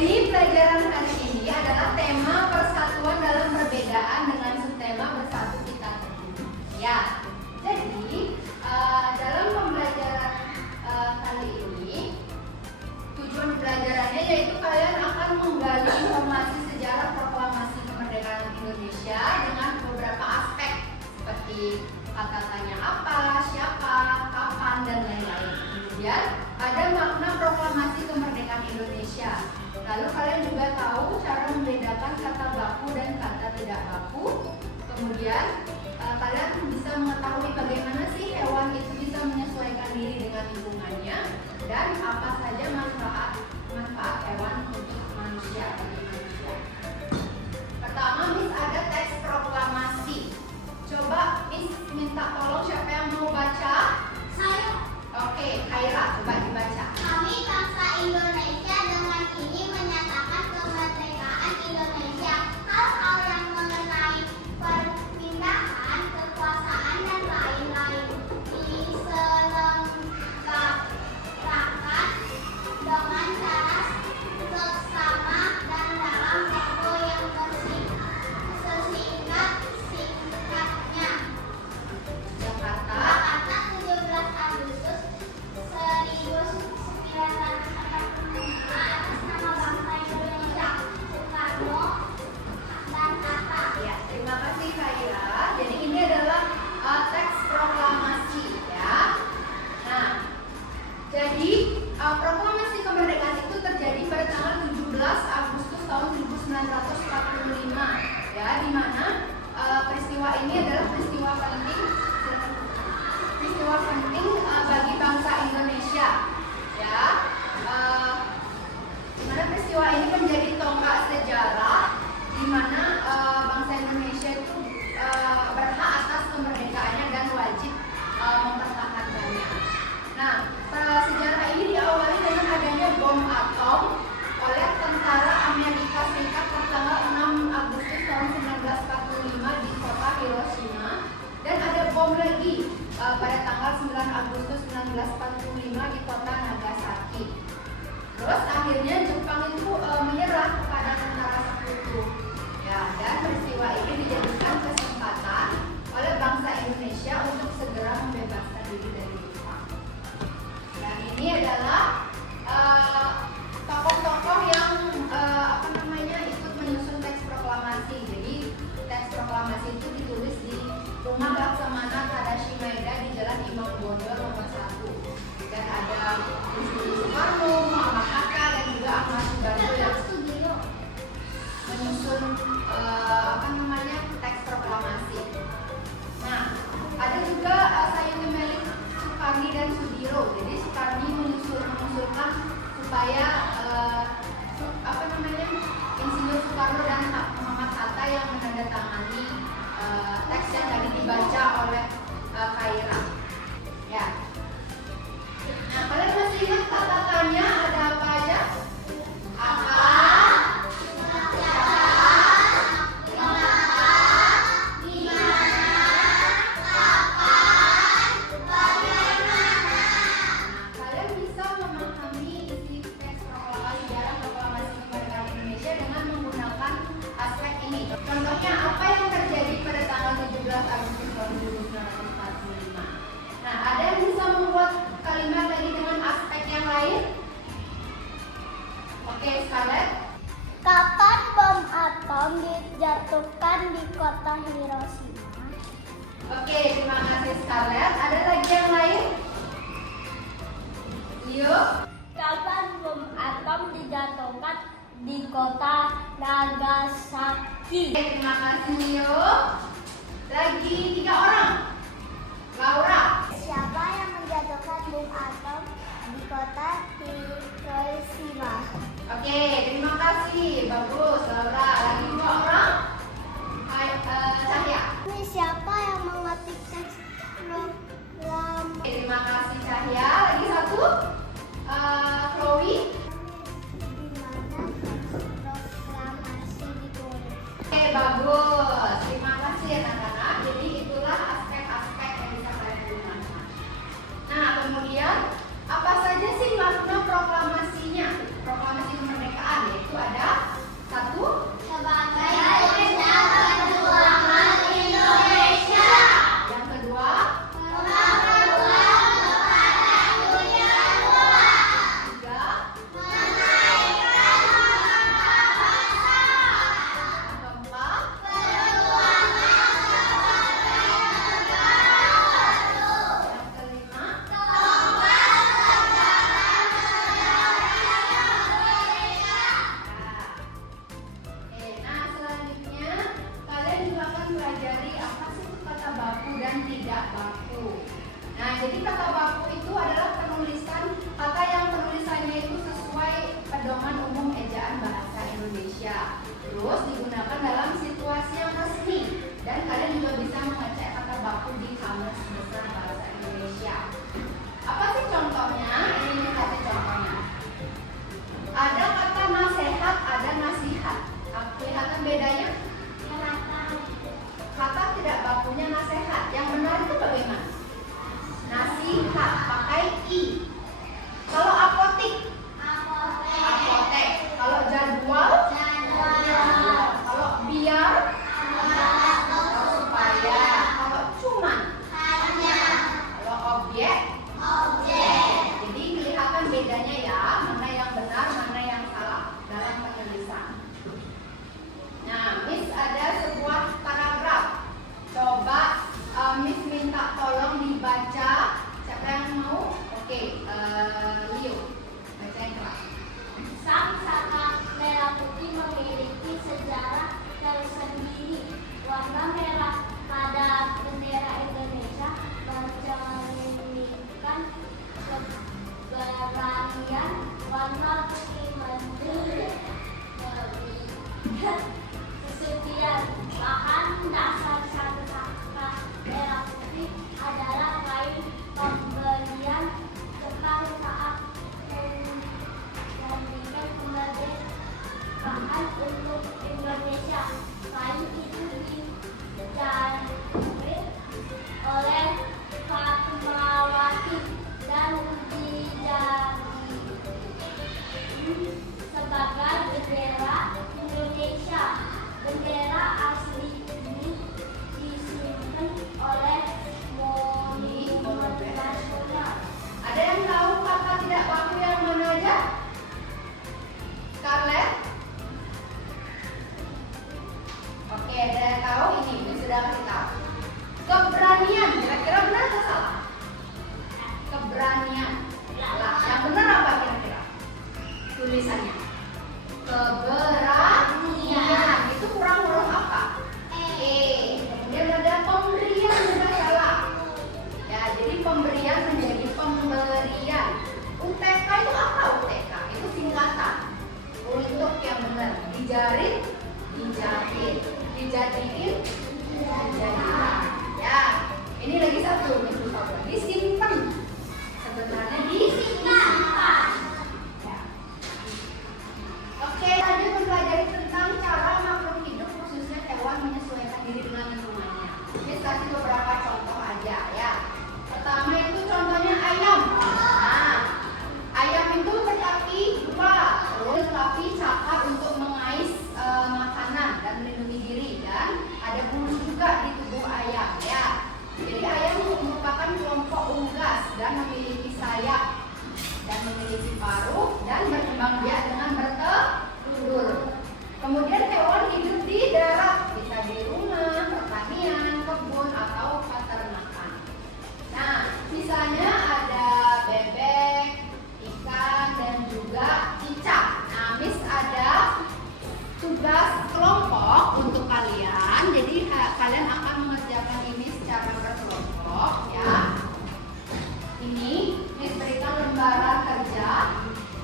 Jadi pelajaran hari ini adalah tema persatuan dalam perbedaan dengan subtema bersatu kita teguh. Ya, jadi dalam pembelajaran kali ini tujuan pelajarannya yaitu kalian akan menggali informasi sejarah proklamasi kemerdekaan Indonesia dengan beberapa aspek seperti kata-katanya apa, siapa, kapan, dan lain-lain. Kemudian ada makna proklamasi kemerdekaan Indonesia. Lalu kalian juga tahu cara membedakan kata baku dan kata tidak baku. Kemudian kalian bisa mengetahui bagaimana sih hewan itu bisa menyesuaikan diri dengan lingkungannya dan apa saja manfaat hewan untuk manusia. Pertama, Miss ada teks proklamasi. Coba Miss minta tolong siapa yang mau baca? Saya. Oke, Khaira coba dibaca. Kami bangsa Indonesia dengan ini menyatakan kemerdekaan Indonesia. Hal-hal yang mengenai perpindahan kekuasaan dan lain-lain diselenggarakan dengan cara seksama dan dalam tempo yang sesingkat-singkatnya. Jakarta. Jakarta 17 Agustus 1945 atas nama bangsa Indonesia, Soekarno dan Hatta. Ya, terima kasih Khaira. Jadi ini adalah teks proklamasi ya. Nah, jadi proklamasi kemerdekaan itu terjadi pada tanggal 17 Agustus tahun 1945 ya, di mana peristiwa ini adalah peristiwa penting bagi bangsa Indonesia ya. Di mana peristiwa ini menjadi tonggak sejarah di mana bangsa Indonesia itu berhak atas kemerdekaannya dan wajib mempertahankannya. Nah, sejarah ini diawali dengan adanya bom atom oleh tentara Amerika Serikat pada tanggal 6 Agustus tahun 1945 di kota Hiroshima, dan ada bom lagi pada tanggal 9 Agustus 1945 di kota Nagasaki. Terus akhirnya Jepang itu menyerah kepada tentara sekutu. Ya, dan peristiwa ini dijadikan kesempatan oleh bangsa Indonesia untuk segera membebaskan diri dari Jepang. Dan ini adalah tokoh-tokoh yang ikut menyusun teks proklamasi. Jadi teks proklamasi itu ditulis di Rumah Laksamana Tadashi Maeda di Jalan Imam Bonjol nomor 1. Dan ada Soekarno, Muhammad Hatta, dan juga Ahmad Subarjo yang menyusun teks proklamasi. Nah, ada juga Sayuti Melik Sukarni dan Sudiro. Jadi Sukarni mengusulkan supaya Insinyur Soekarno dan Muhammad Hatta yang menandatangani teks yang tadi dibaca oleh Khaira. Ya. Nah, kalian masih ingat kata-katanya ada apa aja? Apa? Contohnya apa yang terjadi pada tanggal 17 Agustus tahun 1945. Nah, ada yang bisa membuat kalimat tadi dengan aspek yang lain? Oke, Scarlett. Kapan bom atom dijatuhkan di kota Hiroshima? Oke, terima kasih Scarlett. Ada lagi yang lain? Yuk. Kapan bom atom dijatuhkan di kota Nagasaki? Terima kasih Nio. Lagi 3 orang. Laura. Siapa yang menjatuhkan bom atom di kota Hiroshima? Oke, terima kasih. Bagus, Laura. Lagi 2 orang. Cahya. Siapa yang mengetik teks proklamasi? Terima kasih Cahya. Lagi 1. Chloe. Proklamasi ditulis. Oke, bagus. Terima kasih anak-anak. Jadi itulah aspek-aspek yang bisa kalian gunakan. Nah, kemudian apa saja sih makna proklamasi sebagai bendera Indonesia. Bendera asli ini disimpan oleh Monumen Nasional. Ada yang tahu kata tidak baku yang mana aja? Scarlett? Oke, ada yang tahu ini sudah kasih tahu. Keberanian, kira-kira benar atau salah? Keberanian. Lah, yang benar apa kira-kira? Tulisannya. Keberanian. Itu kurang huruf apa? E. Kemudian ada pemberian juga salah. Ya, jadi pemberian menjadi pemberian. UTK itu apa UTK? Itu singkatan. Untuk yang benar, dijarit, dijahit, dijadiin, dijadikan. Ya, ini lagi satu, disimpan. Sebenarnya disimpan. Ya. Oke, tadi mempelajari tentang cara makhluk hidup khususnya hewan menyesuaikan diri dengan lingkungannya. Ini kasih beberapa contoh aja ya. Pertama itu contohnya ayam. Nah, ayam itu berkaki dua, terus tapi cakar untuk mengais makanan dan melindungi diri, dan ada bulu juga di tubuh ayam ya. Jadi ayam merupakan kelompok unggas dan memiliki sayap dan memiliki paruh dan berkembang biak dengan bertelur. Kemudian hewan hidup di darat, bisa di rumah, pertanian, kebun atau peternakan. Nah, misalnya ada bebek, ikan, dan juga cicak. Nah, Miss ada tugas kelompok untuk kalian. Jadi kalian akan mengerjakan ini secara berkelompok ya. Ini Miss berikan lembaran kerja.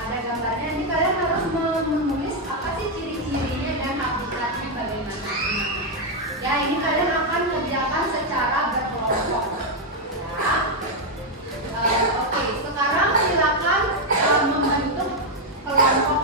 Ada gambarnya. Ini kalian harus menulis apa sih ciri-cirinya dan habitatnya bagaimana. Ya, ini kalian akan kerjakan secara berkelompok. Ya. Oke, sekarang silakan membentuk kelompok.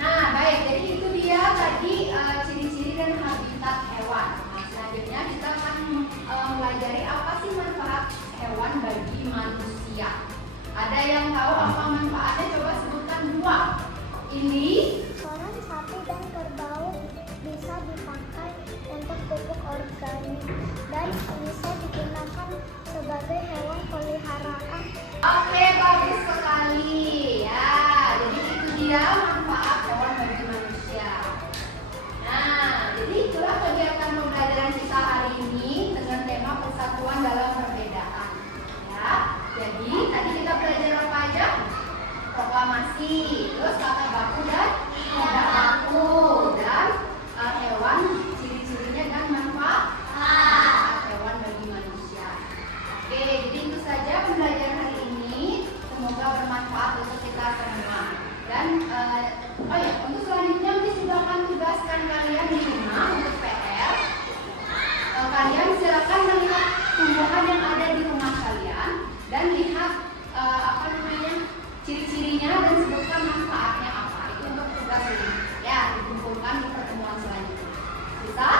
Nah, baik. Jadi itu dia tadi ciri-ciri dan habitat hewan. Nah, selanjutnya kita akan mempelajari apa sih manfaat hewan bagi manusia. Ada yang tahu apa manfaatnya? Coba sebutkan dua. Ini Kotoran sapi dan kerbau bisa dipakai untuk pupuk organik dan bisa digunakan sebagai hewan peliharaan. oke, bagus sekali ya. Jadi itu dia manfaat hewan bagi manusia. Nah, jadi itulah kegiatan pembelajaran kita hari ini dengan tema persatuan dalam perbedaan. Ya, jadi tadi kita belajar apa aja? Proklamasi, terus kata baku dan tidak baku, dan hewan ciri-cirinya dan manfaat hewan bagi manusia. Oke, jadi itu saja pembelajaran hari ini. Semoga bermanfaat untuk kita semua. Dan untuk selanjutnya Miss juga akan tugaskan kalian di rumah untuk PR. Kalian silakan melihat tumbuhan yang ada di rumah kalian dan lihat ciri-cirinya dan sebutkan manfaatnya apa. Itu untuk tugas ini. Ya, dikumpulkan di pertemuan selanjutnya. Bisa?